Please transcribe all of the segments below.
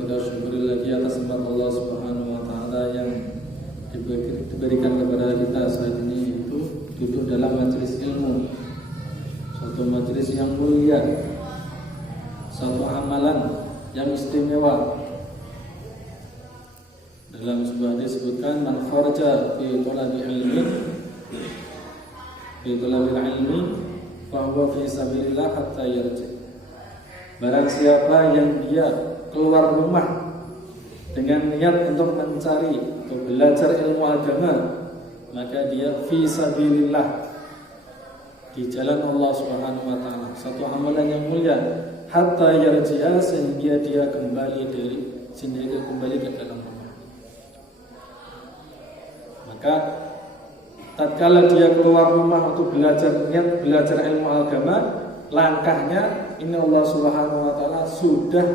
kita syukuri lagi atas nikmat Allah Subhanahu wa taala yang diberikan kepada kita saat ini, itu duduk dalam majelis ilmu, suatu majelis yang mulia, satu amalan yang istimewa. Dalam sebuah hadis disebutkan, man kharaja fi talabil ilmi fa huwa fi sabilillah hatta yarji. Barang siapa yang dia keluar rumah dengan niat untuk mencari atau belajar ilmu agama, maka dia fi sabilillah, di jalan Allah Subhanahu wa taala, satu amalan yang mulia, hatta yarji'a, sehingga dia kembali ke dalam rumah. Maka tatkala dia keluar rumah untuk belajar ilmu agama, langkahnya ini Allah Subhanahu wa taala sudah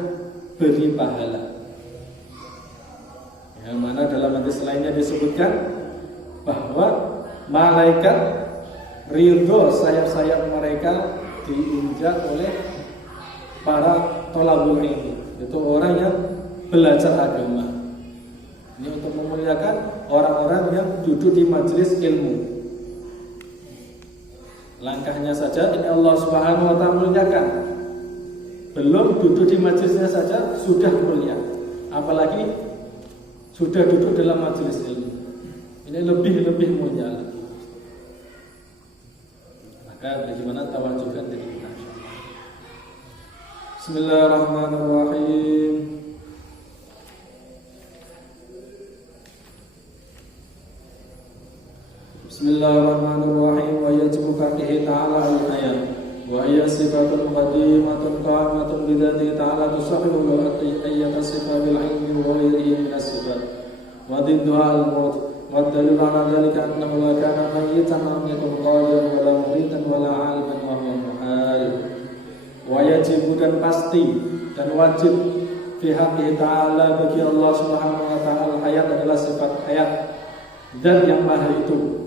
beri pahala. Yang mana dalam hadis lainnya disebutkan bahwa malaikat ridho sayap-sayap mereka diinjak oleh para thalabul ilmi, itu orang yang belajar agama. Ini untuk memuliakan orang-orang yang duduk di majelis ilmu. Langkahnya saja ini Allah Subhanahu wa taala muliakan. Belum duduk di majelisnya saja sudah mulia, apalagi sudah duduk dalam majelis ilmu. Ini lebih mulia lagi. Maka bagaimana tawajukan dari kita? Bismillahirrahmanirrahim. Bismillahirrahmanirrahim. Wa yajibu faqihi ta'ala al-hayat, wa hiya sifatun qadimatun qa'imatun bidzatihi ta'ala tusahihu ayyata sifat bil ilmi wa ghairihi min as-sifat wa didduha al-maut. Wa dalil ala dzalika annahu la kana mayyitan lam yakun qadiran wa la muridan wa la 'aliman wa huwa muhal. Wa yajibu, dan pasti dan wajib, fi haqqihi ta'ala, bagi Allah Subhanahu wa ta'ala, hayat adalah sifat hayat dan yang maha itu.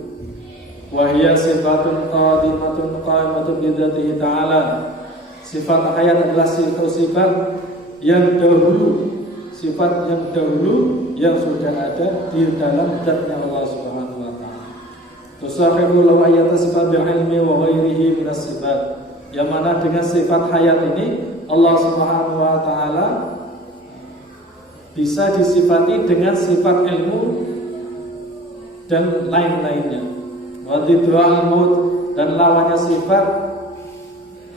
Wa hiya sifatun qadimatun qa'imatun bi dzatihi ta'ala. Sifat hayat adalah sifat yang dahulu, yang sudah ada di dalam zatnya Allah Subhanahu wa taala. Tusahihu law ayata sifat bil ilmi wa ghairihi min as-sifat. Yang mana dengan sifat hayat ini Allah Subhanahu wa taala bisa disifati dengan sifat ilmu dan lain-lainnya. Wa diddu'al maut, dan lawannya sifat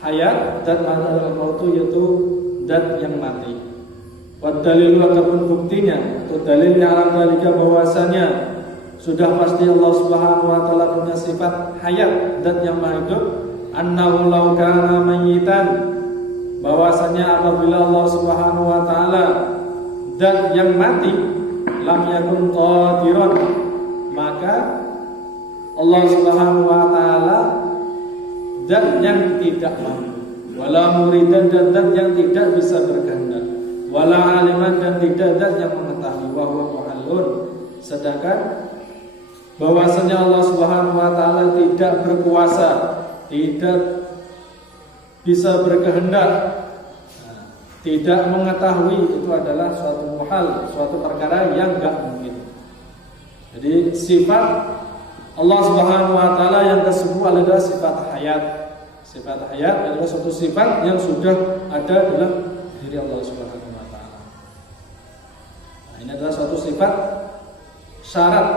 hayat dan al-maut, yaitu zat yang mati. Wa dalil, ataupun buktinya atau dalilnya ala dalika, bahwasanya sudah pasti Allah Subhanahu wa taala punya sifat hayat, zat yang maha hidup. Annahu law kana mayyitan, bahwasanya apabila Allah Subhanahu wa taala zat yang mati, lam yakun qadiran, maka Allah Subhanahu wa taala zat yang tidak mampu, wala muridan, dan zat yang tidak bisa berkehendak, wala aliman, dan tidak zat yang mengetahui, wa huwa muhallun, sedangkan bahwasanya Allah Subhanahu wa taala tidak berkuasa, tidak bisa berkehendak, tidak mengetahui, itu adalah suatu muhal, suatu perkara yang enggak mungkin. Jadi sifat Allah Subhanahu wa taala yang ke-10 adalah sifat hayat. Sifat hayat adalah suatu sifat yang sudah ada dalam diri Allah Subhanahu wa taala. Nah, ini adalah suatu sifat syarat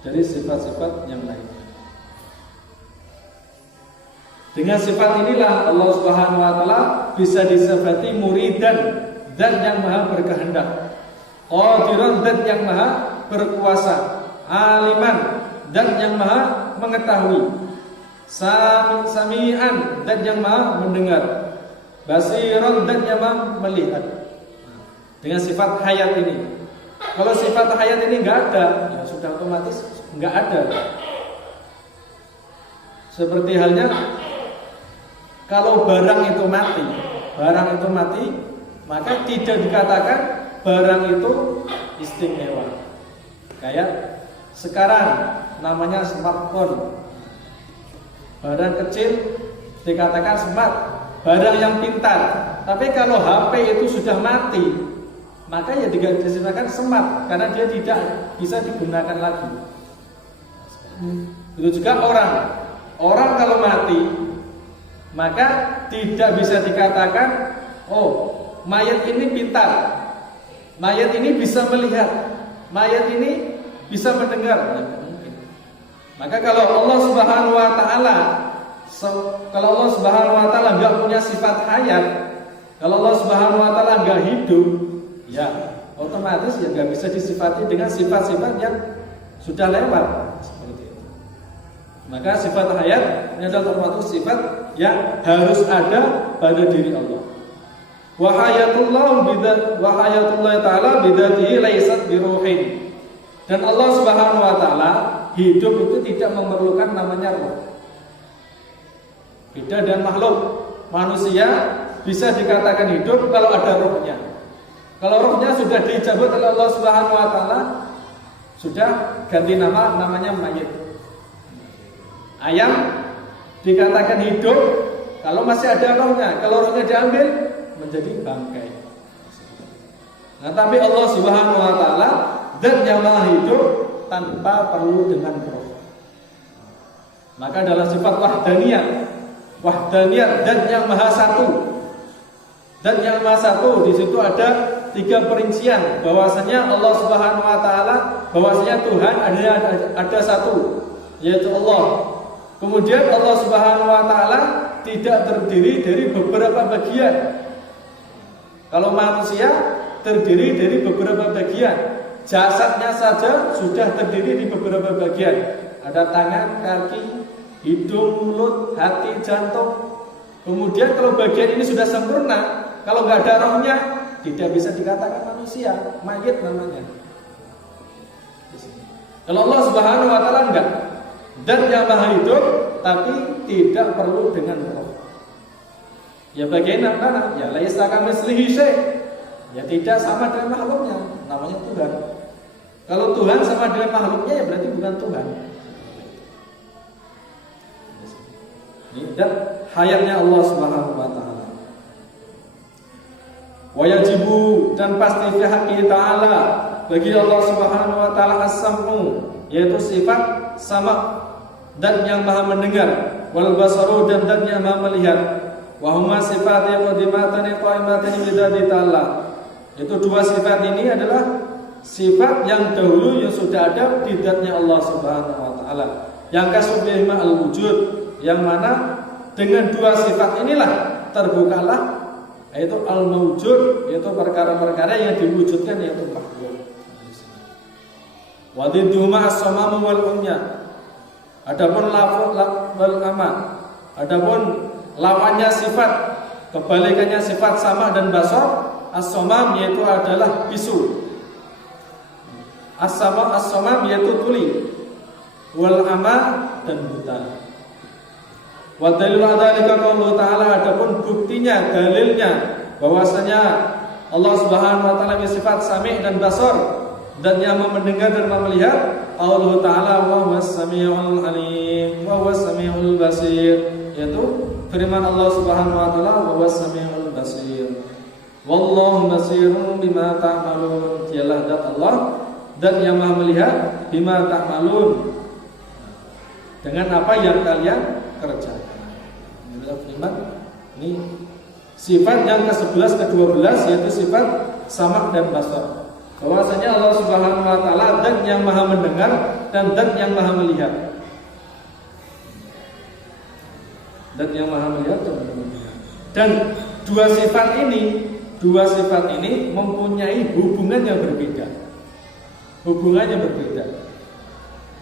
dari sifat-sifat yang lainnya. Dengan sifat inilah Allah Subhanahu wa taala bisa disifati muridan, zat yang maha berkehendak, qadiran, zat yang maha berkuasa, aliman, zat yang maha mengetahui, sami'an, zat yang maha mendengar, basiran, zat yang maha melihat. Dengan sifat hayat ini. Kalau sifat hayat ini enggak ada, ya sudah otomatis enggak ada. Seperti halnya kalau barang itu mati, maka tidak dikatakan barang itu istimewa. Kayak sekarang namanya smartphone, barang kecil dikatakan smart, barang yang pintar. Tapi kalau HP itu sudah mati, maka ya disifatkan semat karena dia tidak bisa digunakan lagi. Itu juga orang kalau mati maka tidak bisa dikatakan oh mayat ini pintar, mayat ini bisa melihat, mayat ini bisa mendengar. Maka kalau Allah Subhanahu wa taala enggak punya sifat hayat, kalau Allah Subhanahu wa taala enggak hidup, ya otomatis ya enggak bisa disifati dengan sifat-sifat yang sudah lewat seperti itu. Maka sifat hayat ini adalah termasuk sifat yang harus ada pada diri Allah. Wa hayatullah ta'ala bidzatihi laysat biruhin. Dan Allah Subhanahu wa taala hidup itu tidak memerlukan namanya roh. Beda dengan makhluk. Manusia bisa dikatakan hidup kalau ada rohnya. Kalau rohnya sudah dicabut oleh Allah Subhanahu wa taala, sudah ganti namanya mayit. Ayam dikatakan hidup kalau masih ada rohnya. Kalau rohnya diambil menjadi bangkai. Nah, tapi Allah Subhanahu wa taala zat yang maha hidup tanpa perlu dengan roh. Maka dalam sifat wahdaniyah dan yang maha satu. Dan yang maha satu di situ ada 3 perincian bahwasanya Allah Subhanahu wa taala, bahwasanya Tuhan ada satu, yaitu Allah. Kemudian Allah Subhanahu wa taala tidak terdiri dari beberapa bagian. Kalau manusia terdiri dari beberapa bagian. Jasadnya saja sudah terdiri di beberapa bagian. Ada tangan, kaki, hidung, mulut, hati, jantung. Kemudian kalau bagian ini sudah sempurna, kalau nggak ada rohnya, tidak bisa dikatakan manusia, mayit namanya. Kalau Allah Subhanahu wa taala enggak, dan yang maha hidup tapi tidak perlu dengan roh. Ya bagaimana? Ya laisa kamitslihi syai'. Ya tidak sama dengan makhluknya, namanya Tuhan. Kalau Tuhan sama dengan makhluknya ya berarti bukan Tuhan. Ini dan hayatnya Allah Subhanahu wa taala. Wa yajibu dan pasti fi haqqi ta'ala bagi Allah Subhanahu wa taala as-sam'u, yaitu sifat sama dan yang maha mendengar, wal basaru dan yang maha melihat. Wa huma sifatun qadimatan qaimatan bidzati ta'ala. Itu 2 sifat ini adalah sifat yang dahulu yang sudah ada di zatnya Allah Subhanahu wa taala. Yang kasubihima al-wujud, yang mana dengan 2 sifat inilah terbukalah yaitu al-mawjud, yaitu perkara-perkara yang diwujudkan, yaitu makhluk. Wa diduma as-samamu wal umya. Adapun lafaz wal ama, adapun lawannya sifat, kebalikannya sifat sama dan basar, as-samam yaitu adalah bisu. As-samam yaitu tuli. Wal ama dan buta. Wa dalilu dzalika qaulullah ta'ala, adapun buktinya, dalilnya bahwasanya Allah Subhanahu wa taala bersifat sami' dan basar dan yang mendengar dan melihat. Allah Ta'ala wa huwas sami'ul alim wa huwas sami'ul basir, yaitu firman Allah Subhanahu wa taala wa huwas sami'ul basir. Wallahu basirun bima ta'malun. Dialah zat Allah dan yang maha melihat bima ta'malun, dengan apa yang kalian kerjakan. Ini sifat yang ke-11 ke-12 yaitu sifat sama dan basar. Bahwasanya Allah Subhanahu wa taala dan yang maha mendengar dan yang maha melihat. Dan yang maha melihat dan maha melihat. Dan dua sifat ini mempunyai hubungan yang berbeda. Hubungan yang berbeda.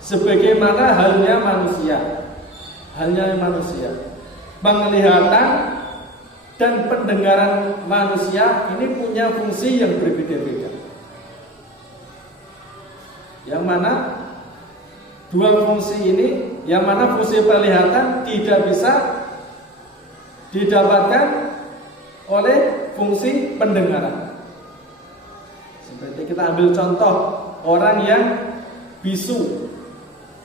Sebagaimana halnya manusia. Penglihatan dan pendengaran manusia ini punya fungsi yang berbeda-beda. Yang mana dua fungsi ini, yang mana fungsi penglihatan tidak bisa didapatkan oleh fungsi pendengaran. Seperti kita ambil contoh orang yang bisu.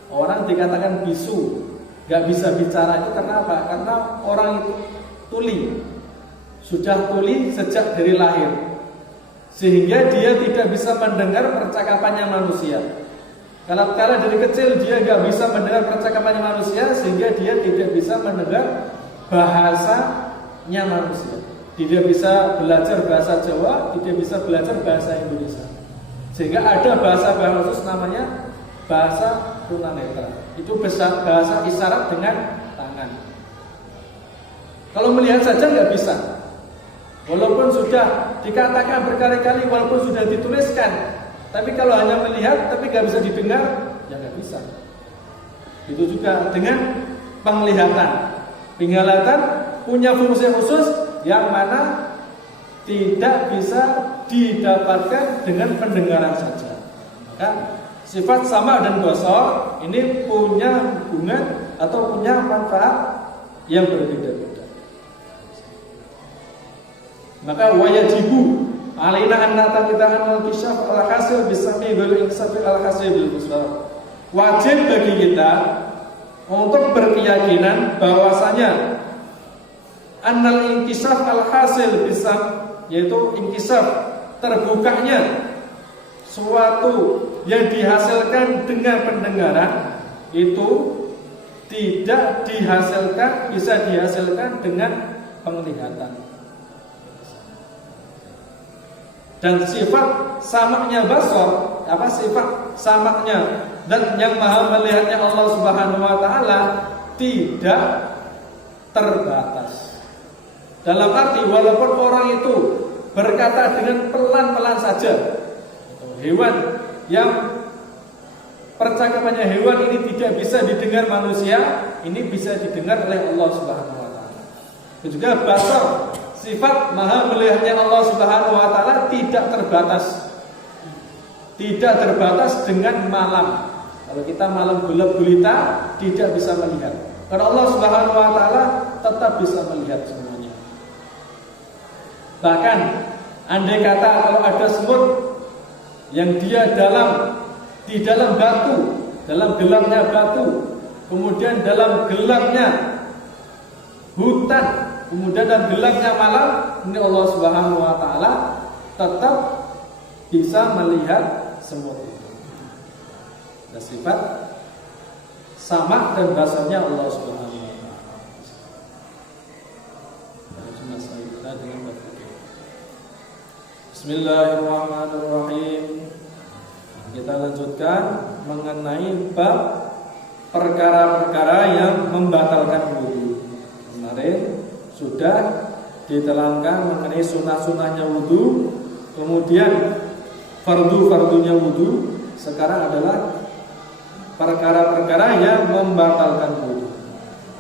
Orang dikatakan bisu, gak bisa bicara itu karena apa? Karena orang itu tuli. Sudah tuli sejak dari lahir. sehingga dia tidak bisa mendengar percakapannya manusia. Kalau dari kecil dia nggak bisa mendengar percakapannya manusia, sehingga dia tidak bisa mendengar bahasanya manusia. Tidak bisa belajar bahasa Jawa, tidak bisa belajar bahasa Indonesia. Sehingga ada bahasa khusus namanya bahasa tunanetra. Itu bahasa isyarat dengan tangan. Kalau melihat saja nggak bisa. Walaupun sudah dikatakan berkali-kali, walaupun sudah dituliskan, tapi kalau hanya melihat tapi nggak bisa didengar, ya nggak bisa. Itu juga dengan penglihatan. Penglihatan punya fungsi khusus yang mana tidak bisa didapatkan dengan pendengaran saja. Maka sifat sama dan basar ini punya hubungan atau punya manfaat yang berbeda-beda. Maka wajibu alaina an na'taqida al-kishaf al-hasil bis-sami wal insaf al-hasil bil-basar. Wajib bagi kita untuk berkeyakinan bahwasanya annal inkisaf al-hasil bis-sam, yaitu inkisaf terbukanya suatu yang dihasilkan dengan pendengaran itu tidak bisa dihasilkan dengan penglihatan. Dan sifat samaknya basar, sifat samaknya dan yang maha melihatnya Allah Subhanahu wa taala tidak terbatas. Dalam arti walaupun orang itu berkata dengan pelan-pelan saja, hewan yang percakapannya hewan ini tidak bisa didengar manusia, ini bisa didengar oleh Allah Subhanahu wa taala. Dan juga basar, sifat maha melihatnya Allah Subhanahu wa taala tidak terbatas. Tidak terbatas dengan malam. Kalau kita malam gelap gulita tidak bisa melihat. Karena Allah Subhanahu wa taala tetap bisa melihat semuanya. Bahkan andai kata kalau ada semut yang dia di dalam batu, dalam gelapnya batu, kemudian dalam gelapnya hutan, kemudian dalam gelapnya malam, ini Allah Subhanahu wa taala tetap bisa melihat semut itu. Dan sifat sama dan basarnya Allah Subhanahu wa taala. Cuma saya kita dengan berpikir. Bismillahirrahmanirrahim. Kita lanjutkan mengenai bab perkara-perkara yang membatalkan wudu. Kemarin sudah diterangkan mengenai sunnah-sunnahnya wudu, kemudian fardu-fardunya wudu. Sekarang adalah perkara-perkara yang membatalkan wudu.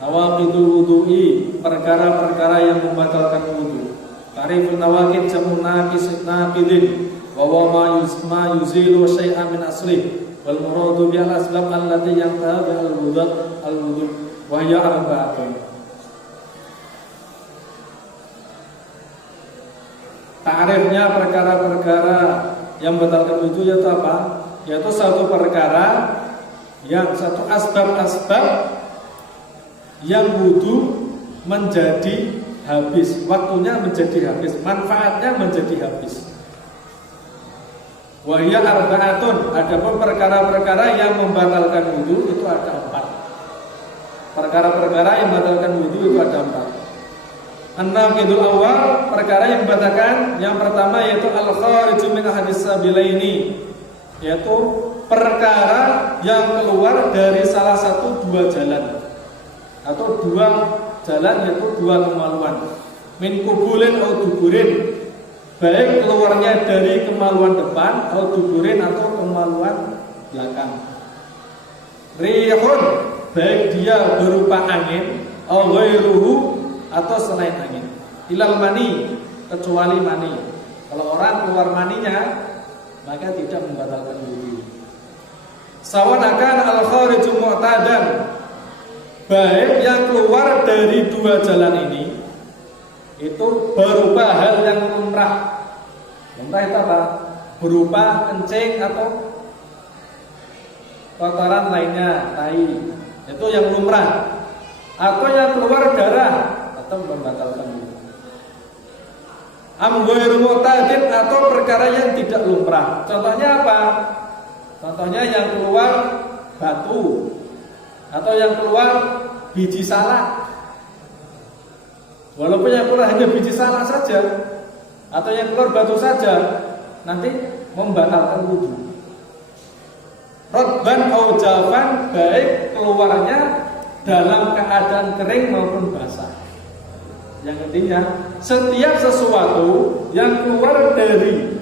Nawaqidul wudu'i, perkara-perkara yang membatalkan wudu. Tarifun nawaqid jamun naqidin wa ma yuzilu syai'an min aslih wal muradu bil asbab allati yantaha bil wudu wa hiya arba'atun. Ta'rifnya perkara-perkara yang membatalkan wudu yaitu apa? Yaitu satu perkara yang satu asbab-asbab yang wudu menjadi habis, waktunya menjadi habis, manfaatnya menjadi habis. Wa hiya arba'atun, adapun perkara-perkara yang membatalkan wudu itu ada 4. Perkara-perkara yang membatalkan wudu itu ada 4. An-naqidul awal, perkara yang membatalkan yang pertama yaitu al-khariju min ahadits sabilaini, yaitu perkara yang keluar dari salah satu dua jalan atau dua jalan, yaitu dua kemaluan. Min kubulin atau duburin, baik keluarnya dari kemaluan depan atau duburin atau kemaluan belakang. Rihun, baik dia berupa angin atau ghairuhu atau selain angin. Ilal mani, kecuali mani. Kalau orang keluar maninya maka tidak membatalkan wudu. Sawanakan al-khariju mu'tadan, baik yang keluar dari dua jalan ini itu berupa hal yang lumrah. Lumrah itu apa? Berupa kencing atau kotoran lainnya, tai. Itu yang lumrah. Atau yang keluar darah atau membatalkan wudu. am ghairu mu'tadin, atau perkara yang tidak lumrah. Contohnya apa? Contohnya yang keluar batu, atau yang keluar biji salak. Walaupun yang keluar hanya biji salak saja, atau yang keluar batu saja, nanti membatalkan wudu. Rotban au jafan, baik keluarnya dalam keadaan kering maupun basah. Yang intinya, setiap sesuatu yang keluar dari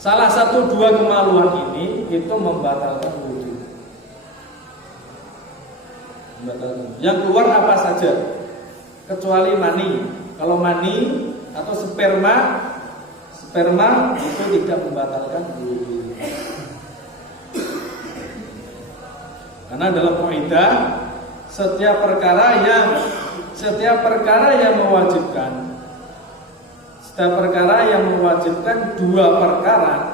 salah satu dua kemaluan ini itu membatalkan wudu. Yang keluar apa saja, kecuali mani. Kalau mani atau sperma itu tidak membatalkan wudu. Karena dalam kaidah setiap perkara yang mewajibkan dua perkara.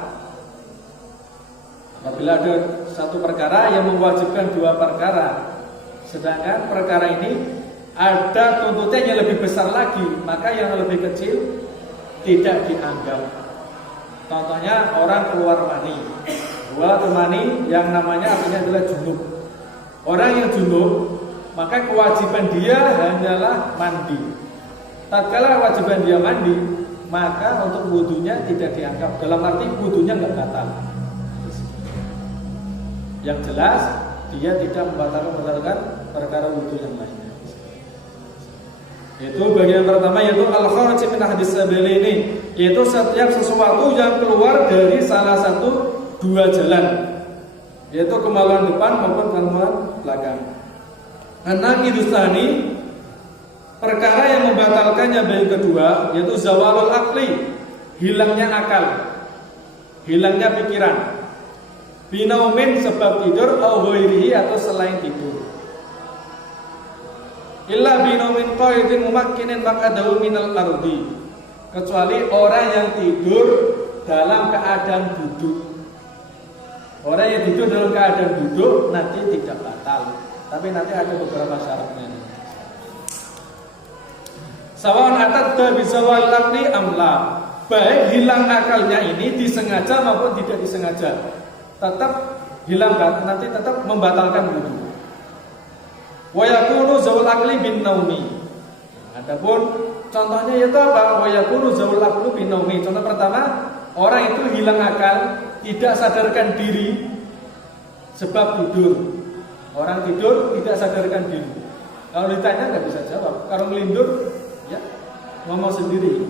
Apabila ada satu perkara yang mewajibkan dua perkara, sedangkan perkara ini ada tuntutan yang lebih besar lagi, maka yang lebih kecil tidak dianggap. Contohnya orang keluar mani, yang namanya artinya adalah junub. Orang yang junub, maka kewajiban dia hanyalah mandi. Tatkala kewajiban dia mandi, maka untuk wudunya tidak dianggap. Dalam arti wudunya nggak batal. Yang jelas dia tidak membatalkan perkara wudu yang lainnya. Itu bagian pertama, yaitu al-kharij min hadis ini, yaitu setiap sesuatu yang keluar dari salah satu dua jalan, yaitu kemaluan depan maupun kemaluan belakang. An-naqidustani, perkara yang membatalkannya bagian kedua, yaitu zawalul aqli, hilangnya akal, hilangnya pikiran. Binaumin, sebab tidur, au ghairihi, atau selain tidur. Illa binaumin qaidin mumakkinin maq'adahu minal ardi, kecuali orang yang tidur dalam keadaan duduk. Orang yang tidur dalam keadaan duduk nanti tidak batal, tapi nanti ada beberapa syaratnya. Sawan atadda bisawal aqli amla, baik hilang akalnya ini disengaja maupun tidak disengaja, tetap hilang, nanti tetap membatalkan wudu. Wa yakunu zawul aqli bin naumi. Adapun contohnya yaitu apa? Wa yakunu zawul aqli bin naumi. Contoh pertama, orang itu hilang akal, tidak sadarkan diri sebab tidur. Orang tidur tidak sadarkan diri. Kalau ditanya nggak bisa jawab. Kalau melindur, ya ngomong sendiri.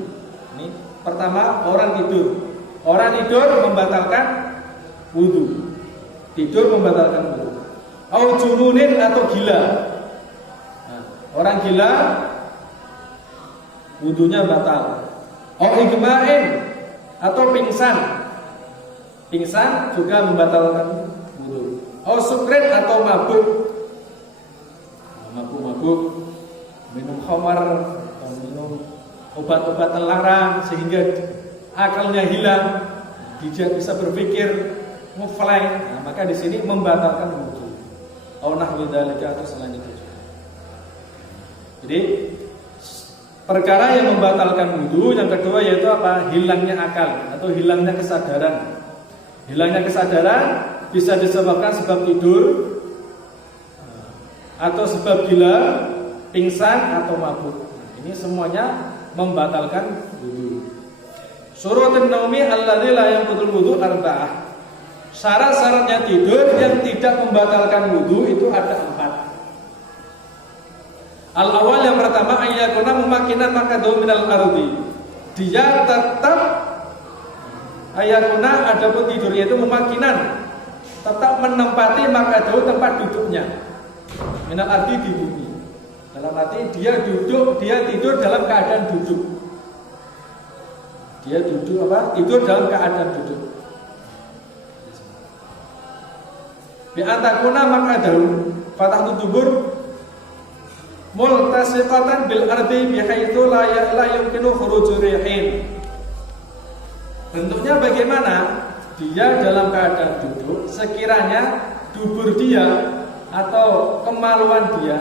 Ini pertama, orang tidur. Orang tidur membatalkan wudu. Tidur membatalkan wudu. Au jununin, atau gila. Nah, orang gila wudunya batal. Au igma'in, atau pingsan. Pingsan juga membatalkan wudu. Au sukrin, atau mabuk. Mabuk, minum khamar, atau minum obat-obat terlarang sehingga akalnya hilang, dia bisa berpikir ngefly. Nah, maka di sini membatalkan wudu. Au nahwi dzalika, atau selain itu. Jadi perkara yang membatalkan wudu yang kedua yaitu apa? Hilangnya akal atau hilangnya kesadaran. Hilangnya kesadaran bisa disebabkan sebab tidur, atau sebab gila, pingsan, atau mabuk. Ini semuanya membatalkan wudu. Syurutun naumi alladzi la yanqudul wudu arba'ah. Syarat-syaratnya tidur yang tidak membatalkan wudu itu ada 4. Al-awal, yang pertama, ayyakuna mumakkinan maq'adahu minal ardi. Dia tetap ayyakuna, adapun tidurnya itu mumakkinan, tetap menempati maq'adahu, tempat duduknya, minal ardi, di bumi. Dalam arti dia tidur dalam keadaan duduk. Dia duduk apa? Tidur dalam keadaan duduk. Bi antakuna maq'adahu fatahtu dubur multasiqatan bil ardi bihaitsu la yumkinu khuruju rihin. Bentuknya bagaimana? Dia dalam keadaan duduk, sekiranya dubur dia atau kemaluan dia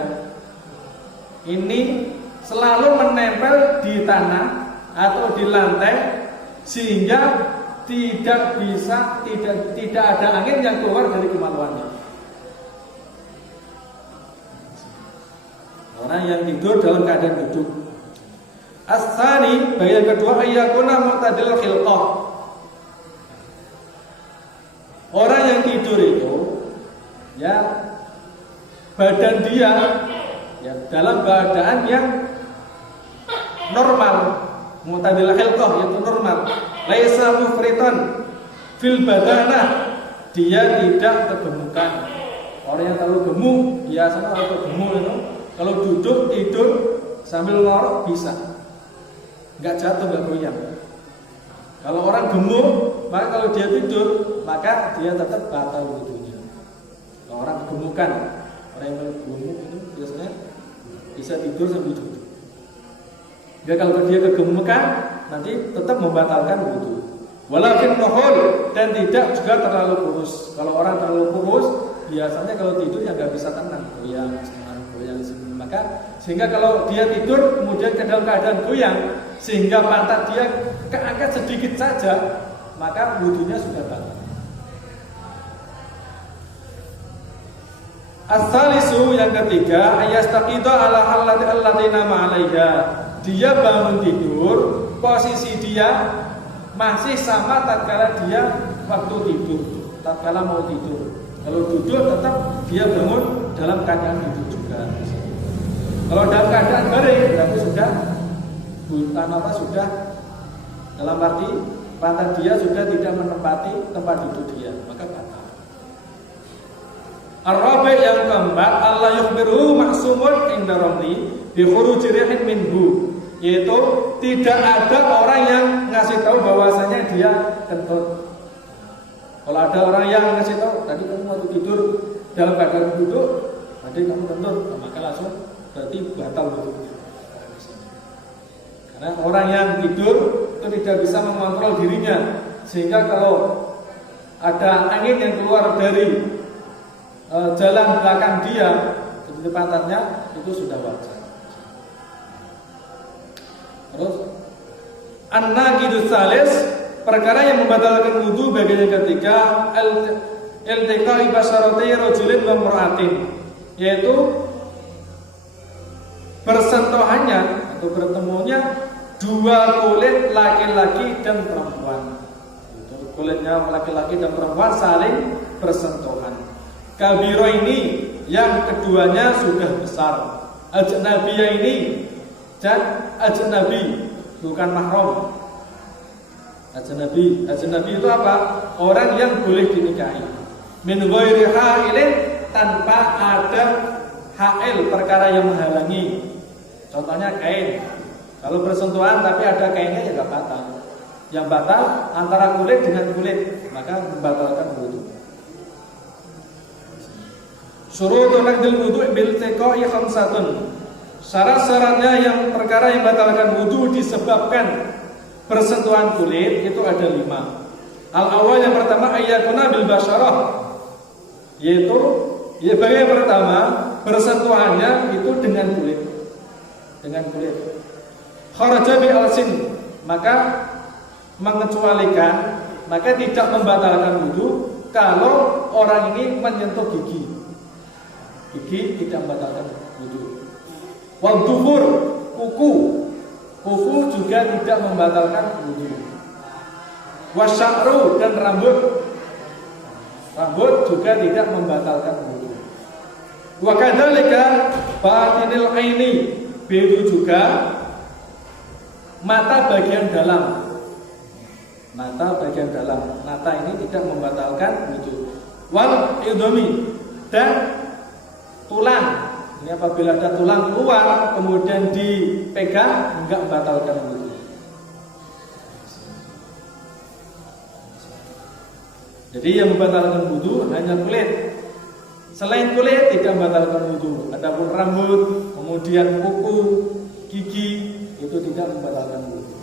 ini selalu menempel di tanah atau di lantai sehingga tidak ada angin yang keluar dari kemaluannya. Orang yang tidur dalam keadaan duduk. As-tsani, bagian kedua, ayyakuna mu'tadil khilqah. Orang yang tidur itu ya badan dia ya dalam keadaan yang normal, mu'tadil khilqah yaitu normal. Laisa mufritan fil badanah, dia tidak kegemukan. Orang yang terlalu gemuk, biasanya kalau gemuk itu kalau duduk tidur sambil ngorok bisa, nggak jatuh, nggak goyang. Kalau orang gemuk, maka kalau dia tidur, maka dia tetap batal wudunya. Kalau orang gemukan, orang yang gemuk itu biasanya bisa tidur sambil duduk. Ya kalau dia kegemukan, nanti tetap membatalkan wudu. Walakin nohol, dan tidak juga terlalu kurus. Kalau orang terlalu kurus, biasanya kalau tidur ya nggak bisa tenang, goyang, maka sehingga kalau dia tidur kemudian ke dalam keadaan goyang sehingga pantat dia keangkat sedikit saja, maka wudunya sudah batal. As-salisu, yang ketiga, ayastaqidha ala allati nama 'alaiha. Dia bangun tidur, posisi dia masih sama tatkala dia waktu tidur, tatkala mau tidur. Kalau duduk tetap dia bangun dalam keadaan duduk juga. Kalau dalam keadaan baring berarti sudah dalam arti pantat dia sudah tidak menempati tempat duduk dia, maka batal. Ar-rabi, yang keempat, Allah yukhbiru ma'sumun inda ramli bi khuruji rihin minhu, yaitu tidak ada orang yang ngasih tahu bahwasanya dia kentut. Kalau ada orang yang ngasih tahu tadi kamu waktu tidur dalam keadaan duduk, tadi kamu kentut, maka langsung berarti batal wudhunya. Karena orang yang tidur itu tidak bisa mengontrol dirinya, sehingga kalau ada angin yang keluar dari jalan belakang dia seperti pantatnya, itu sudah wajar. Terus an-naqidus salis, perkara yang membatalkan wudu bagian yang ketiga, iltiqa'i basyarati rajulin wa imra'atin, yaitu bersentuhannya atau bertemunya dua kulit laki-laki dan perempuan. Kulitnya laki-laki dan perempuan saling bersentuhan. Kabiro ini yang keduanya sudah besar. Ajnabiyah ini dan ajnabi bukan mahram. Ajnabi itu apa? Orang yang boleh dinikahi. Min ghairi ha'ilin, tanpa ada ha'il, perkara yang menghalangi. Contohnya kain. Kalau bersentuhan tapi ada kainnya ya enggak batal. Yang batal antara kulit dengan kulit, maka membatalkan wudu. Syurutun naqdil wudu' bil tiqa'i khamsatun. Syarat-syaratnya yang perkara yang membatalkan wudu disebabkan bersentuhan kulit itu ada 5. Al-awwal, yang pertama, ayyakuna bil basyarah, yaitu ya bagian pertama bersentuhannya itu dengan kulit. Dengan kulit. Kharaja bi al-sin, maka mengecualikan, maka tidak membatalkan wudu kalau orang ini menyentuh gigi. Gigi tidak membatalkan wudu. Wal dufur, kuku juga tidak membatalkan wudu. Wasya'ru, dan rambut juga tidak membatalkan wudu. Wa kadzalika batinil aini, begitu juga mata bagian dalam. Mata ini tidak membatalkan wudu. Wal idhami, dan tulang. Ini apabila ada tulang keluar kemudian dipegang, enggak membatalkan wudu. Jadi yang membatalkan wudu hanya kulit. Selain kulit tidak membatalkan wudu. Adapun rambut, kemudian kuku, gigi, itu tidak membatalkan wudu.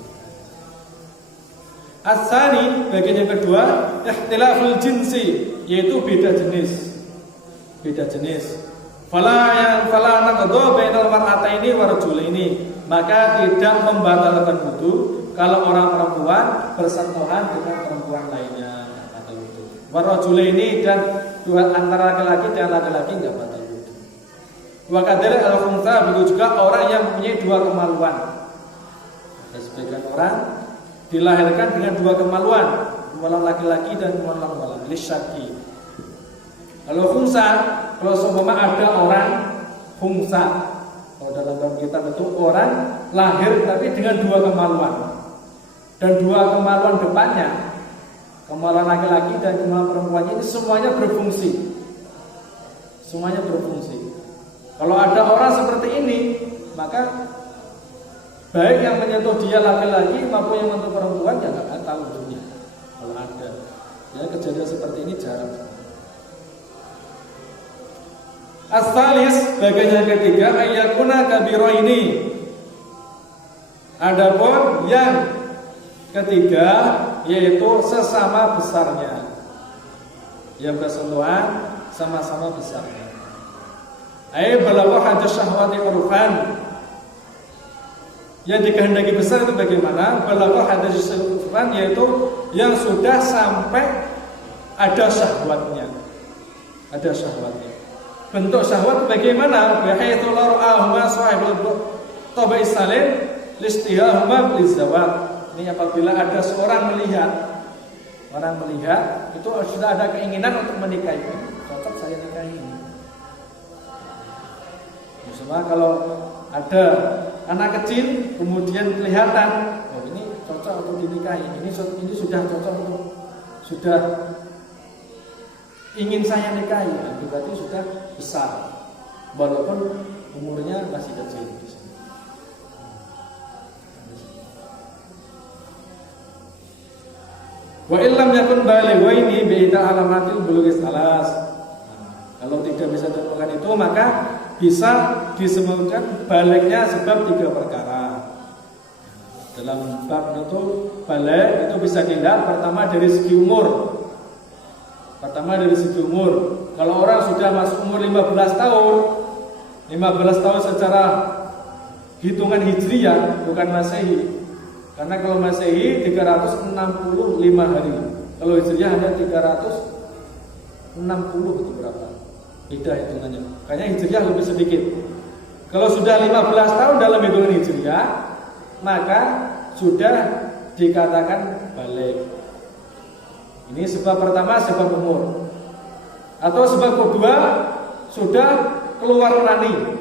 As-sani, bagian yang kedua, ikhtilaful jinsi, yaitu beda jenis. Fala naqdu bainal mar'ataini wa rajulaini, maka tidak membatalkan wudu kalau orang perempuan bersentuhan dengan perempuan lainnya, tidak batal wudu. Warajulaini, dan dua antara laki-laki dan laki-laki tidak batal wudu. Wa kadzalika al-khunsa, begitu juga orang yang mempunyai dua kemaluan. Ada sebagian orang dilahirkan dengan dua kemaluan, kemaluan laki-laki dan kemaluan wanita, lisyaki. Kalau khunsa, kalau seumpama ada orang khunsa, kalau dalam bahasa kita itu orang lahir tapi dengan dua kemaluan, dan dua kemaluan depannya, kemaluan laki-laki dan kemaluan perempuannya ini semuanya berfungsi. Semuanya berfungsi. Kalau ada orang seperti ini, maka baik yang menyentuh dia laki-laki maupun yang menyentuh perempuan ya nggak batal wudunya. Kalau ada, ya kejadian seperti ini jarang. As-salis, bagian yang ketiga, ayyakuna kabiro ini. Adapun yang ketiga yaitu sesama besarnya, yang bersentuhan sama-sama besarnya. Ai balagha hadas syahwati urfan. Yang dikehendaki besar itu bagaimana? Balagha hadas syahwati urfan, yaitu yang sudah sampai ada syahwatnya. Ada syahwatnya. Bentuk syahwat bagaimana? Bihaitsu la ra'ahuma sahibul tabai salim listihahuma bilizawat. Ini apabila ada seorang melihat, orang melihat itu sudah ada keinginan untuk menikahi. Cocok saya nikahi ini. Misalnya kalau ada anak kecil kemudian kelihatan, oh ini cocok untuk dinikahi. Ini sudah cocok untuk, sudah ingin saya nikahi, berarti sudah besar, walaupun umurnya masih kecil. Wa illam yakun balighaini bi alamatil bulughis alas. Kalau tidak bisa ditemukan itu, maka bisa disebutkan balignya sebab tiga perkara. Dalam bab itu baligh itu bisa dilihat pertama dari segi umur. Pertama dari segi umur. Kalau orang sudah masuk umur 15 tahun, 15 tahun secara hitungan hijriyah, bukan masehi. Karena kalau masehi 365 hari, kalau hijriyah hanya 360 itu berapa? Beda hitungannya. Kayaknya hijriyah lebih sedikit. Kalau sudah 15 tahun dalam hitungan hijriyah, maka sudah dikatakan baligh. Ini sebab pertama, sebab umur. Atau sebab kedua, sudah keluar mani.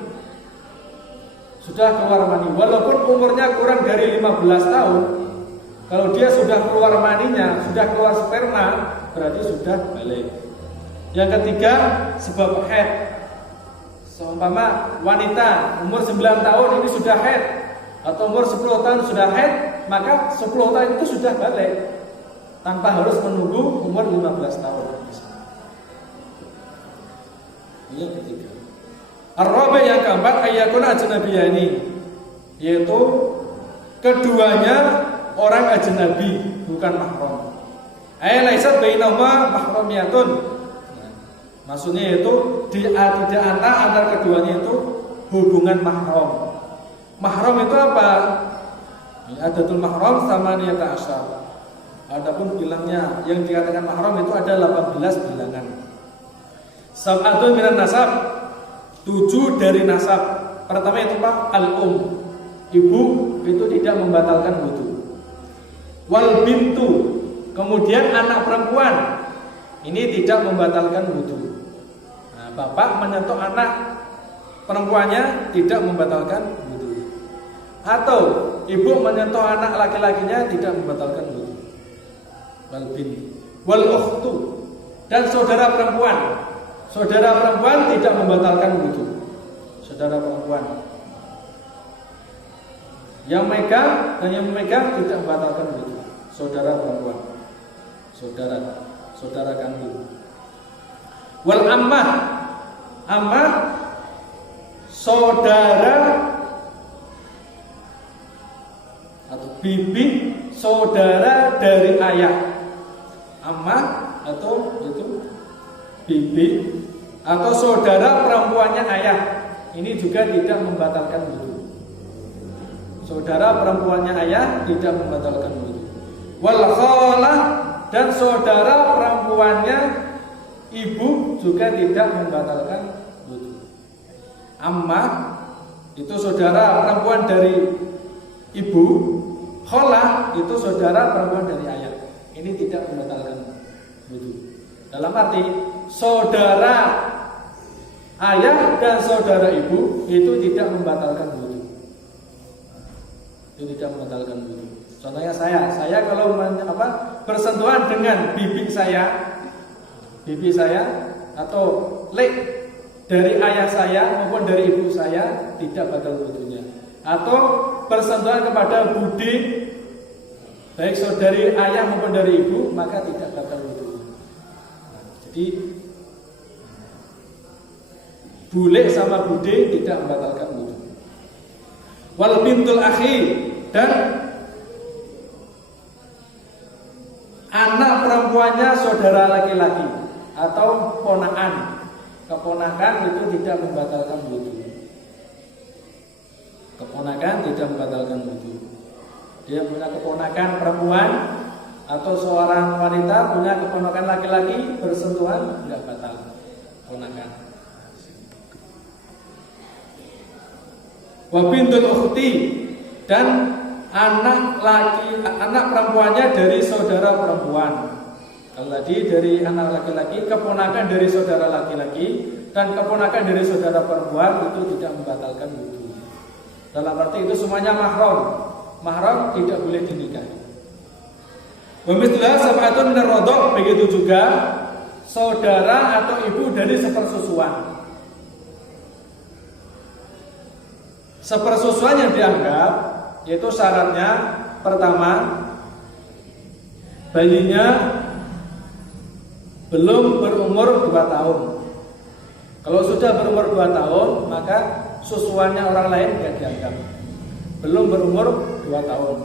Sudah keluar mani. Walaupun umurnya kurang dari 15 tahun, kalau dia sudah keluar maninya, sudah keluar sperma, berarti sudah baligh. Yang ketiga, sebab haid. Seumpama wanita umur 9 tahun ini sudah haid, atau umur 10 tahun sudah haid, maka 10 tahun itu sudah baligh, tanpa harus menunggu umur 15 tahun. Ini yang ketiga. Ar-rabi' yang keempat, ayyakuna ajnabiyani, yaitu keduanya orang ajnabi, bukan mahram. Ay laisat bainahuma mahramiyatun. Maksudnya yaitu tidak antara keduanya itu hubungan mahram. Mahram itu apa? Adatul mahram samaniyata asyar. Adapun bilangnya yang dikatakan mahram itu ada 18 bilangan. Sab'atun minan nasab, 7 dari nasab. Pertama itu Pak, al-um. Ibu itu tidak membatalkan wudu. Wal bintu, kemudian anak perempuan ini tidak membatalkan wudu. Nah, bapak menyentuh anak perempuannya tidak membatalkan wudu. Atau ibu menyentuh anak laki-lakinya tidak membatalkan wudu. Wal bintu, wal ukhtu, dan saudara perempuan. Saudara perempuan tidak membatalkan wudu. Saudara perempuan yang megang dan yang memegang tidak membatalkan wudu. Saudara perempuan, saudara kandung. Wal ammah, saudara atau bibi, saudara dari ayah. Ammah atau itu bibi atau saudara perempuannya ayah, ini juga tidak membatalkan wudu. saudara perempuannya ayah tidak membatalkan wudu. Wal khalah, dan saudara perempuannya ibu juga tidak membatalkan wudu. Amma itu saudara perempuan dari ibu, khalah itu saudara perempuan dari ayah. Ini tidak membatalkan wudu. Dalam arti saudara ayah dan saudara ibu itu tidak membatalkan wudu. Itu tidak membatalkan wudu. Contohnya saya kalau bersentuhan dengan bibi saya atau lek dari ayah saya maupun dari ibu saya tidak batal wudunya. Atau bersentuhan kepada bude baik saudari ayah maupun dari ibu maka tidak batal wudu. Jadi bule sama bude tidak membatalkan wudu. Wal bintul akhi, dan anak perempuannya saudara laki-laki atau keponakan itu tidak membatalkan wudu. Keponakan tidak membatalkan wudu. Dia punya keponakan perempuan atau seorang wanita punya keponakan laki-laki bersentuhan tidak batal keponakan. Wa bintul ukhti, dan anak perempuannya dari saudara perempuan. Kalau tadi dari anak laki-laki, keponakan dari saudara laki-laki dan keponakan dari saudara perempuan itu tidak membatalkan wudu. Dalam arti itu semuanya mahram. Mahram tidak boleh dinikahi. Wa mithla sab'atun minar radha, begitu juga saudara atau ibu dari sepersusuan. Sepersusuan yang dianggap yaitu syaratnya pertama, bayinya belum berumur 2 tahun. Kalau sudah berumur 2 tahun maka susuannya orang lain tidak dianggap. Belum berumur 2 tahun.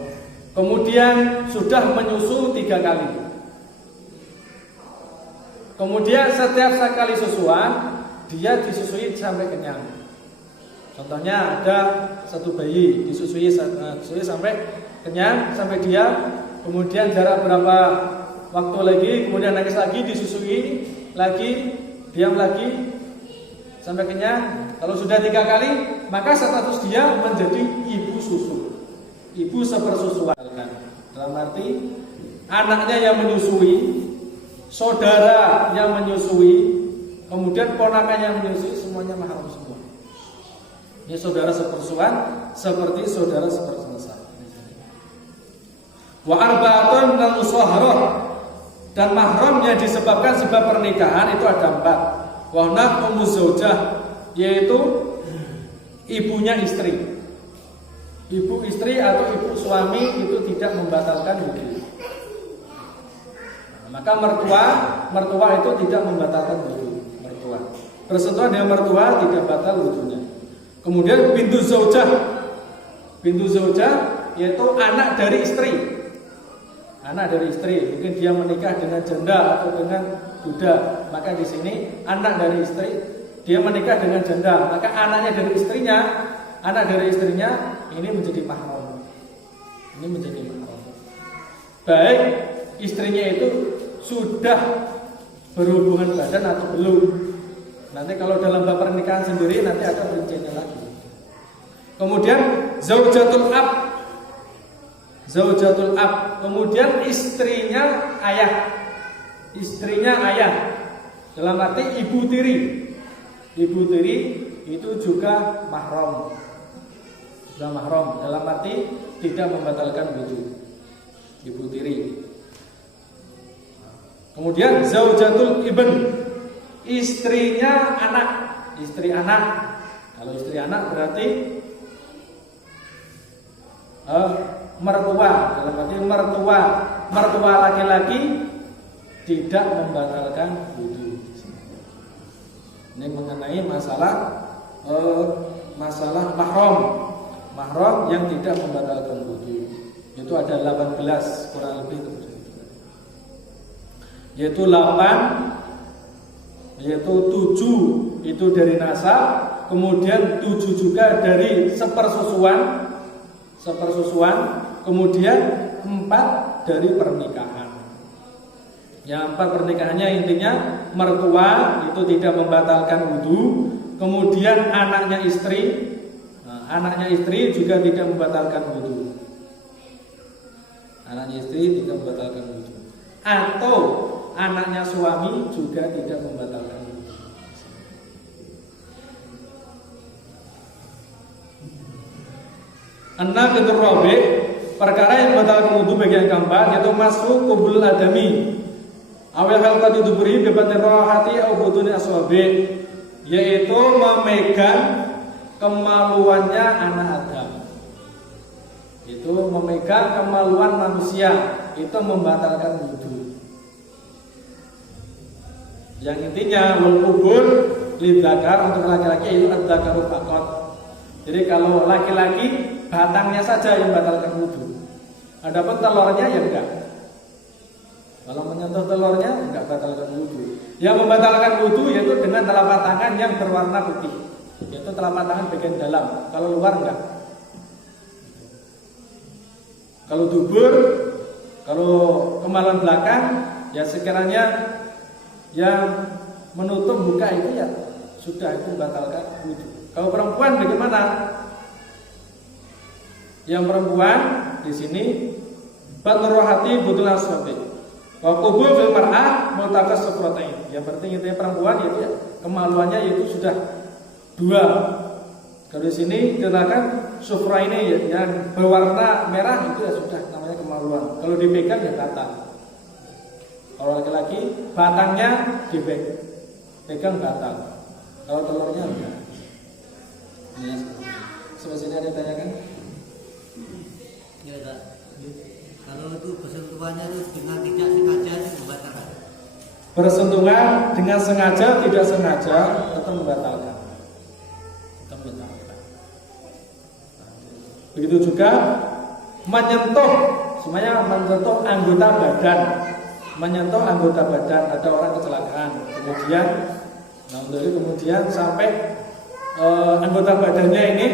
Kemudian sudah menyusu 3 kali. Kemudian setiap sekali susuan dia disusui sampai kenyang. Contohnya ada satu bayi disusui sampai kenyang, sampai diam, kemudian jarak berapa waktu lagi, kemudian nangis lagi, disusui lagi, diam lagi sampai kenyang. Kalau sudah 3 kali, maka status dia menjadi ibu susu, ibu sepersusuan. Dalam arti anaknya yang menyusui, saudara yang menyusui, kemudian ponakan yang menyusui, semuanya mahram semua. Ini saudara sepersusuan seperti saudara seperselesa. Wa arba'atun minal musahharah, dan mahram yang disebabkan sebab pernikahan itu ada 4. Wa huna ummu zaujah, yaitu ibunya istri. Ibu istri atau ibu suami itu tidak membatalkan wudu. Maka mertua itu tidak membatalkan wudu. Mertua bersentuhan dengan mertua tidak batal wudunya. Kemudian bintu zaujah yaitu anak dari istri. Anak dari istri, mungkin dia menikah dengan janda atau dengan duda, maka di sini anak dari istri, dia menikah dengan janda, maka anaknya dari istrinya, anak dari istrinya ini menjadi mahram. Ini menjadi mahram. Baik istrinya itu sudah berhubungan badan atau belum. Nanti kalau dalam bab pernikahan sendiri nanti ada rinciannya lagi. Kemudian zaujatul ab, kemudian istrinya ayah. Dalam arti ibu tiri. Ibu tiri itu juga mahram. Sudah mahram dalam arti tidak membatalkan wudu. Ibu tiri. Kemudian zaujatul ibn, istrinya anak, istri anak. Kalau istri anak berarti mertua, dalam arti mertua laki-laki tidak membatalkan wudu. Ini mengenai masalah mahram yang tidak membatalkan wudu. Itu ada 18 kurang lebih itu. Yaitu 8, yaitu 7 itu dari nasab, kemudian 7 juga dari sepersusuan, sepersusuan, kemudian 4 dari pernikahan. Yang 4 pernikahannya intinya mertua itu tidak membatalkan wudu, kemudian anaknya istri, anaknya istri juga tidak membatalkan wudu. Anaknya istri tidak membatalkan wudu. Atau anaknya suami juga tidak membatalkan wudu. Enam itu robe, perkara yang membatalkan wudu bagian keempat yaitu masuk kubul adami. Awal halqati duburi bi batni rohati au butuni aswabi, yaitu memegang kemaluannya anak Adam. Itu memegang kemaluan manusia, itu membatalkan wudu. Yang intinya wal kubur lidzakar, untuk laki-laki itu adzakaru faqat. Jadi kalau laki-laki batangnya saja yang membatalkan wudu. Adapun telurnya ya enggak. Kalau menyentuh telurnya enggak batalkan wudu. Yang membatalkan wudu yaitu dengan telapak tangan yang berwarna putih. Yaitu telapak tangan bagian dalam. Kalau luar enggak. Kalau dubur, kalau kemaluan belakang, ya sekiranya yang menutup muka itu ya sudah itu membatalkan wudu. Kalau perempuan bagaimana? Yang perempuan di sini batnur hati butul aswabi. Wa qubul fil mar'ah multaqas sufratain. Yang penting itu perempuan itu ya kemaluannya itu sudah 2. Kalau di sini dikatakan sufra ini ya, yang berwarna merah itu ya sudah namanya kemaluan. Kalau dipegang ya batal. Kalau laki-laki batangnya pegang batal. Kalau telurnya enggak. Ini sebelah sini ada tanyakan? Ya, Kak. Kalau itu bersentuhannya itu dengan tidak sengaja itu membatalkan. Bersentuhan dengan sengaja tidak sengaja tetap membatalkan. Tetap membatalkan. Begitu juga menyentuh, semuanya menyentuh anggota badan. Menyentuh anggota badan, ada orang kecelakaan, kemudian kemudian sampai anggota badannya ini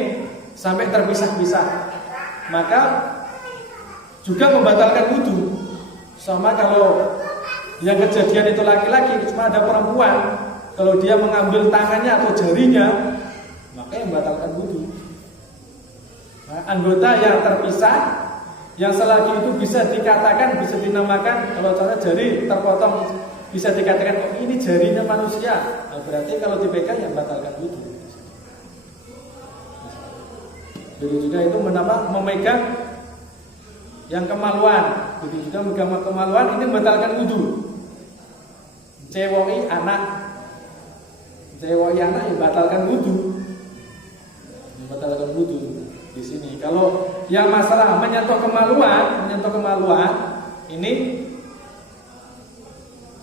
sampai terpisah-pisah, maka juga membatalkan wudu. Sama kalau yang kejadian itu laki-laki, cuma ada perempuan, kalau dia mengambil tangannya atau jarinya, maka yang membatalkan wudu. Nah, anggota yang terpisah, yang selagi itu bisa dikatakan, bisa dinamakan, kalau cara jari terpotong, bisa dikatakan oh ini jarinya manusia. Nah, berarti kalau dipegang yang membatalkan wudu. Jadi juga itu memegang yang kemaluan, begitu juga memegang kemaluan ini membatalkan wudu. Cewoi anak yang batalkan wudu, membatalkan wudu di sini. Kalau yang masalah menyentuh kemaluan ini,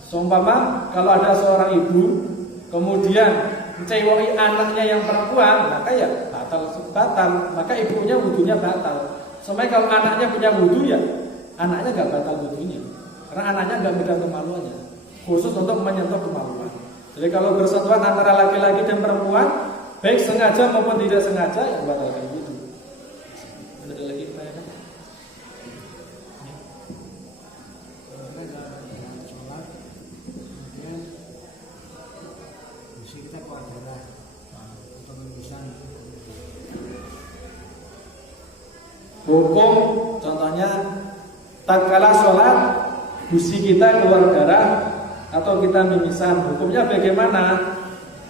seumpama kalau ada seorang ibu kemudian cewoi anaknya yang perempuan, maka ya batal, maka ibunya wudunya batal. Sampai kalau anaknya punya wudu ya anaknya nggak batal wudunya, karena anaknya nggak megang kemaluannya, khusus untuk menyentuh kemaluan. Jadi kalau bersentuhan antara laki-laki dan perempuan, baik sengaja maupun tidak sengaja, yang batalkan wudu. Ada lagi pertanyaan? Sholat, kemudian kita kok adalah atau memisah. Hukum contohnya tatkala sholat gusi kita keluar darah atau kita mimisan, hukumnya bagaimana?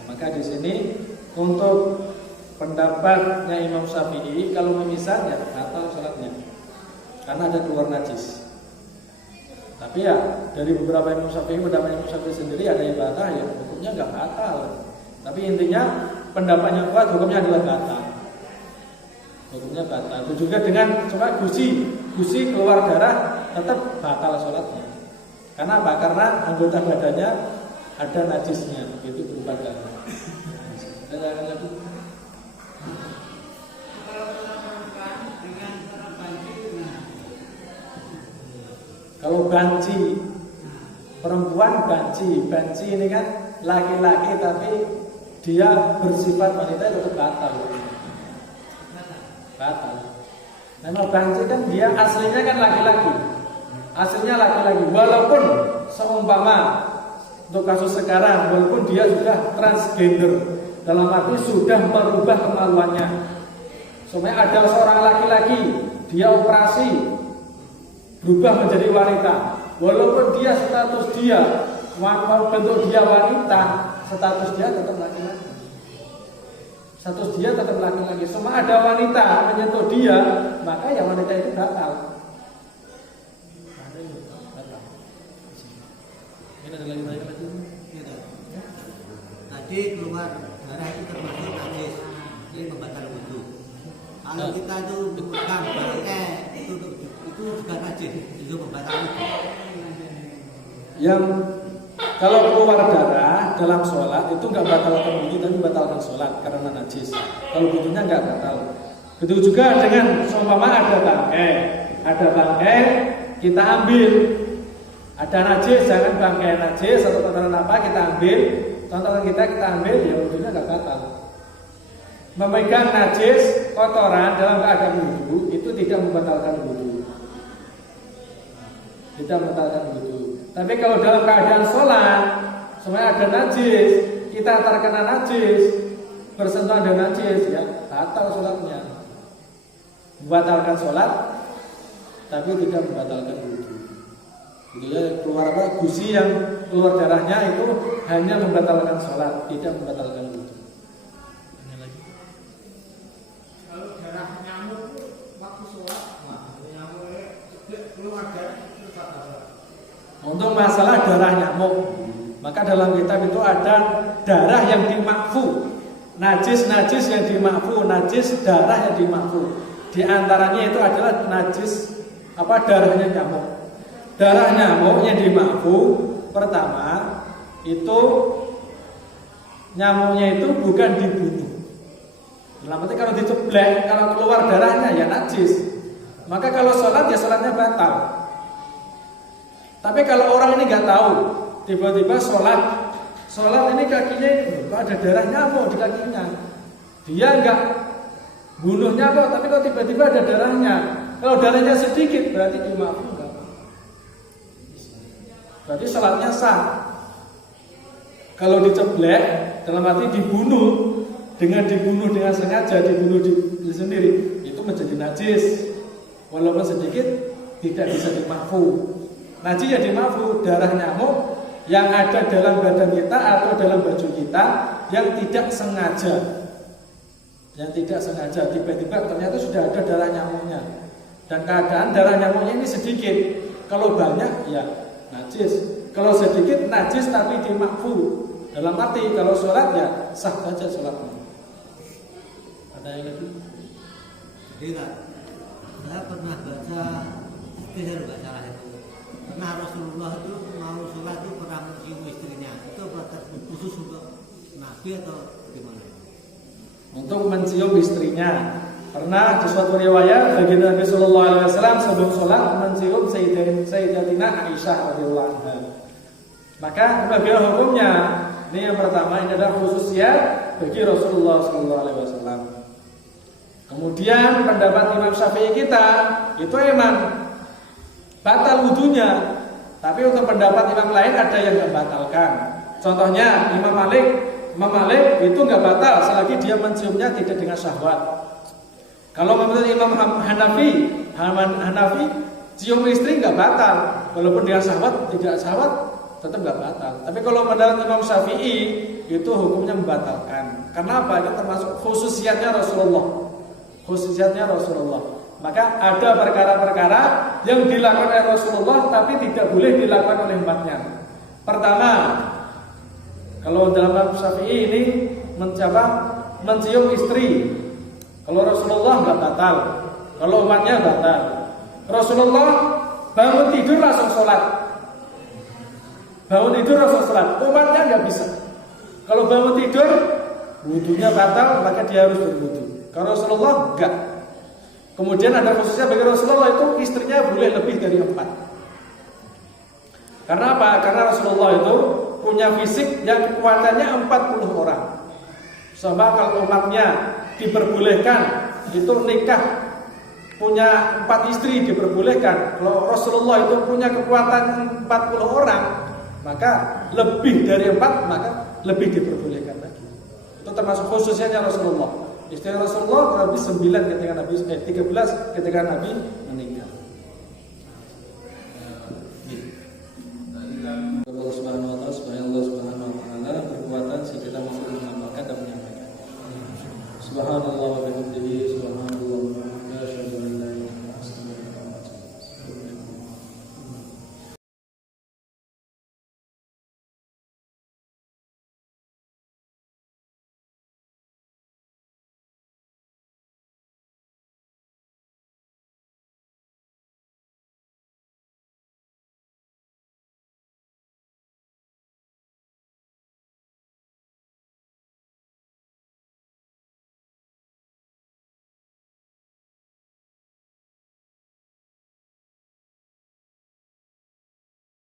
Maka di sini untuk pendapatnya Imam Syafi'i, kalau mimisan ya batal sholatnya karena ada keluar najis. Tapi ya dari beberapa Imam Syafi'i, pendapat Imam Syafi'i sendiri ada yang batal, ya hukumnya nggak batal. Tapi intinya pendapatnya kuat, hukumnya adalah batal. Hukumnya batal. Itu juga dengan coba gusi keluar darah tetap batal sholatnya. Karena apa? Karena anggota badannya ada najisnya, itu berupa darah. Ada lagi? Kalau banci, perempuan banci ini kan laki-laki tapi dia bersifat wanita itu batal. Nama banci kan dia aslinya kan laki-laki. Aslinya laki-laki. Walaupun seumpama untuk kasus sekarang, walaupun dia sudah transgender, dalam arti sudah merubah kemaluannya. Supaya ada seorang laki-laki, dia operasi berubah menjadi wanita. Walaupun dia status dia bentuk dia wanita, status dia tetap laki-laki. Status dia tetap laki-laki. Semua ada wanita menyentuh dia, maka ya wanita itu batal. Ini ada lagi banyak lagi. Tadi keluar darah itu termasuk najis, ini membatalkan wudu. Kalau kita itu bukan bangkai, itu juga najis, itu membatalkan wudu. Yang kalau keluar darah dalam sholat itu nggak batalkan wudu, tapi batalkan sholat karena najis. Kalau wudunya nggak batal. Begitu juga dengan seumpama ada bangkai kita ambil, ada najis, jangan bangkai najis atau kotoran apa kita ambil, tontonan kita ambil, ya wudunya nggak batal. Memegang najis kotoran dalam keadaan wudu itu tidak membatalkan wudu. Tidak membatalkan wudu. Tapi kalau dalam keadaan sholat, semuanya ada najis, kita terkena najis, bersentuhan dengan najis, ya batal sholatnya. Membatalkan sholat, tapi tidak membatalkan wudu. Gitu ya, keluar apa? Gusi yang keluar darahnya itu hanya membatalkan sholat, tidak membatalkan wudu. Ini lagi. Kalau darah nyamuk waktu sholat, nyamuk keluar darah itu tak apa. Untuk masalah darah nyamuk, maka dalam kitab itu ada darah yang dimakfu, najis yang dimakfu, najis darah yang dimakfu. Di antaranya itu adalah najis darahnya nyamuk. Darah nyamuk yang dimakfu, pertama itu nyamuknya itu bukan dibunuh. Dalam arti kalau diceblek, kalau keluar darahnya ya najis. Maka kalau sholat ya sholatnya batal. Tapi kalau orang ini nggak tahu, tiba-tiba sholat ini kakinya kok ada darah nyamuk di kakinya. Dia nggak bunuh nyamuk, tapi kok tiba-tiba ada darahnya. Kalau darahnya sedikit berarti dimaafkan enggak? Berarti sholatnya sah. Kalau diceblek, dalam arti dibunuh dengan sengaja, dibunuh diri sendiri, itu menjadi najis. Walaupun sedikit tidak bisa dimaafkan. Najis yang dimaafkan darah nyamuk yang ada dalam badan kita atau dalam baju kita yang tidak sengaja. Yang tidak sengaja tiba-tiba ternyata sudah ada darah nyamuknya. Dan keadaan darah nyamuknya ini sedikit. Kalau banyak ya najis. Kalau sedikit najis tapi dimaafkan. Dalam arti kalau sholat ya sah saja sholatnya. Ada yang lagi? Tidak. Saya pernah baca, saya baca lah itu. Karena Rasulullah itu mau sholat itu pernah mencium istrinya. Itu khusus untuk Nabi atau gimana? Untuk mencium istrinya. Pernah di suatu riwayat baginda Nabi Sallallahu Alaihi Wasallam sebelum sholat mencium Sayyidatina Aisyah radhiyallahu anha. Maka bagaimana hukumnya? Ini yang pertama, ini adalah khususnya bagi Rasulullah Sallallahu Alaihi Wasallam. Kemudian pendapat Imam Syafi'i kita itu emang batal wudunya, tapi untuk pendapat imam lain ada yang nggak batalkan. Contohnya Imam Malik itu nggak batal selagi dia menciumnya tidak dengan syahwat. Kalau menurut Imam Hanafi cium istri nggak batal, walaupun dengan syahwat tidak syahwat tetap nggak batal. Tapi kalau menurut Imam Syafi'i itu hukumnya membatalkan. Karena apa? Itu termasuk khususiyatnya Rasulullah. Maka ada perkara-perkara yang dilakukan oleh Rasulullah tapi tidak boleh dilakukan oleh umatnya. Pertama, kalau dalam Imam Syafi'i ini mencium istri. Kalau Rasulullah nggak batal, kalau umatnya batal. Rasulullah bangun tidur langsung sholat. Umatnya nggak bisa. Kalau bangun tidur, wudunya batal, maka dia harus berwudu. Kalau Rasulullah enggak. Kemudian ada khususnya bagi Rasulullah itu istrinya boleh lebih dari 4. Karena apa? Karena Rasulullah itu punya fisik yang kekuatannya 40 orang. Sama kalau umatnya diperbolehkan itu nikah punya 4 istri diperbolehkan. Kalau Rasulullah itu punya kekuatan 40 orang, maka lebih dari 4 maka lebih diperbolehkan lagi. Itu termasuk khususnya Rasulullah. Istri Rasulullah kurang lebih 9 ketika Nabi 13 ketika Nabi meninggal.